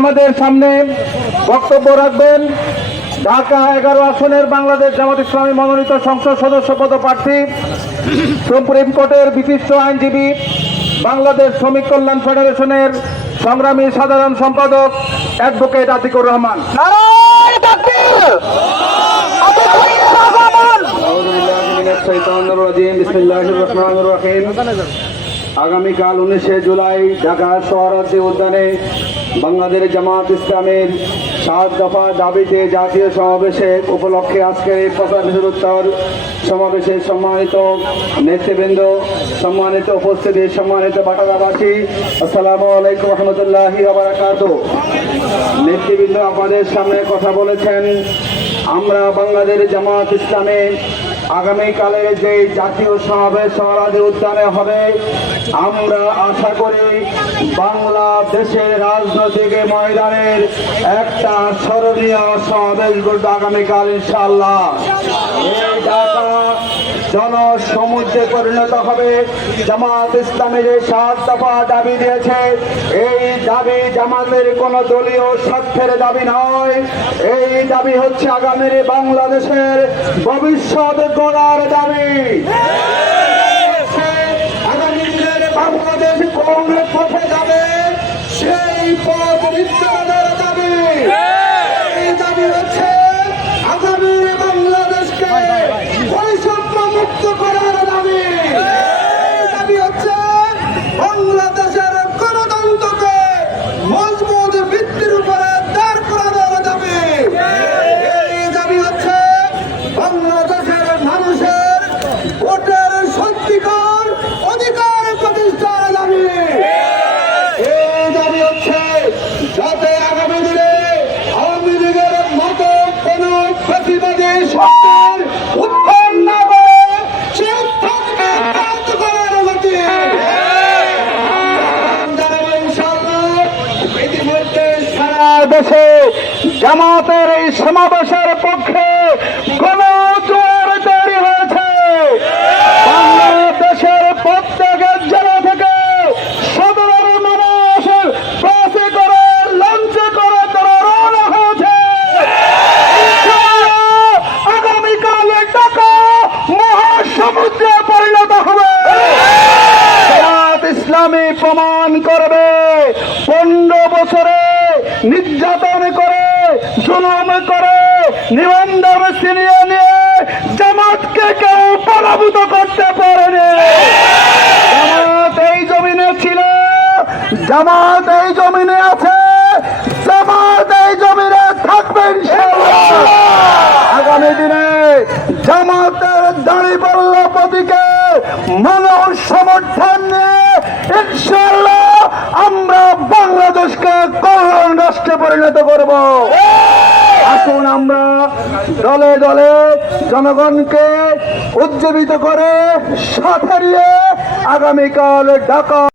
আমাদের সামনে বক্তব্য রাখবেন ঢাকা 11 আসনের বাংলাদেশ জামাত ইসলামী মনোনীত সংসদ সদস্য পদপ্রার্থী সুপ্রিম কোর্টের বিশিষ্ট আইনজীবী বাংলাদেশ শ্রমিক কল্যাণ ফেডারেশনের সংগ্রামী সাধারণ সম্পাদক অ্যাডভোকেট আতিকুর রহমান। আগামীকাল 19 জুলাই ঢাকা সোহরাওয়ার্দী উদ্যানে বাংলাদেশ জামাত ইসলামের 7 দফা দাবিতে জাতীয় সমাবেশে উপলক্ষে আজকের এই 75 সমাবেশে সম্মানিত নেতৃবৃন্দ, সম্মানিত উপস্থিতি, সম্মানিত বাটারাবাসী, আসসালামু আলাইকুম রহমতুল্লাহি ওয়া বারাকাতুহু। নেতৃবৃন্দ আপনাদের সামনে কথা বলেছেন। আমরা বাংলাদেশ জামাত ইসলামে আগামীকালে যে জাতীয় সমাবেশ সোহরাওয়ার্দী উদ্যানে হবে, আমরা আশা করি বাংলাদেশের রাজনৈতিক ময়দানের একটা স্মরণীয় সমাবেশ ঘটবে আগামীকাল ইনশাআল্লাহ। এই ঢাকা জনসমুদ্রে পরিণত হবে। জামাত ইসলামের যে 7 দফা দাবি দিয়েছে, এই দাবি জামাতের কোন দলীয় স্বার্থের দাবি নয়। এই দাবি হচ্ছে আগামীর বাংলাদেশের ভবিষ্যৎ গড়ার দাবি। আগামী দিনের বাংলাদেশ কোন পথে যাবে সেই পথ নির্ধারণের দাবি। এই দাবি হচ্ছে আগামীর বাংলাদেশকে বৈষম্য মুক্ত করার দাবি। এই দাবি হচ্ছে বাংলাদেশের গণতন্ত্রকে মজবুত ভিত্তির উপরে দাঁড় করানোর দাবি। এই দাবি হচ্ছে বাংলাদেশের মানুষের ভোটের সত্যিকার অধিকার প্রতিষ্ঠার দাবি। এই দাবি হচ্ছে যাতে আগামী দিনে আওয়ামী লীগের মতো কোন প্রতিবাদী সরকার উত্থান না করে সে উত্থানকে বন্ধ করার গতি। ইনশাআল্লাহ ইতিমধ্যে সারা দেশে জামাতের এই সমাবেশের পক্ষে কোন জোয়ার তৈরি হয়েছে। বাংলাদেশের প্রত্যেক জেলা থেকে সাধারণ মানুষ বাসে করে, লঞ্চে করে তারা রওনা হয়েছে। আগামীকাল ঢাকা মহাসমুদ্রে পরিণত হবে। জামাত ইসলামী প্রমাণ করবে 15 বছরে নির্যাতন করে, জুলুম করে, নিবন্ধন ছিনিয়ে নিয়ে জামাতকে কেউ পরাভূত করতে পারেনি। জামাত এই জমিনে ছিল, জামাত এই জমিনে আছে, জামাত এই জমিনে থাকবে ইনশাআল্লাহ। আগামী দিনে জামাতের দাঁড়িপাল্লা প্রতীকে মানুষ সমর্থন নিয়ে ইনশাআল্লাহ আমরা বাংলাদেশকে কল্যাণ রাষ্ট্রে পরিণত করব। আসুন আমরা দলে দলে জনগণকে উজ্জীবিত করে সাথে নিয়ে আগামীকাল ঢাকা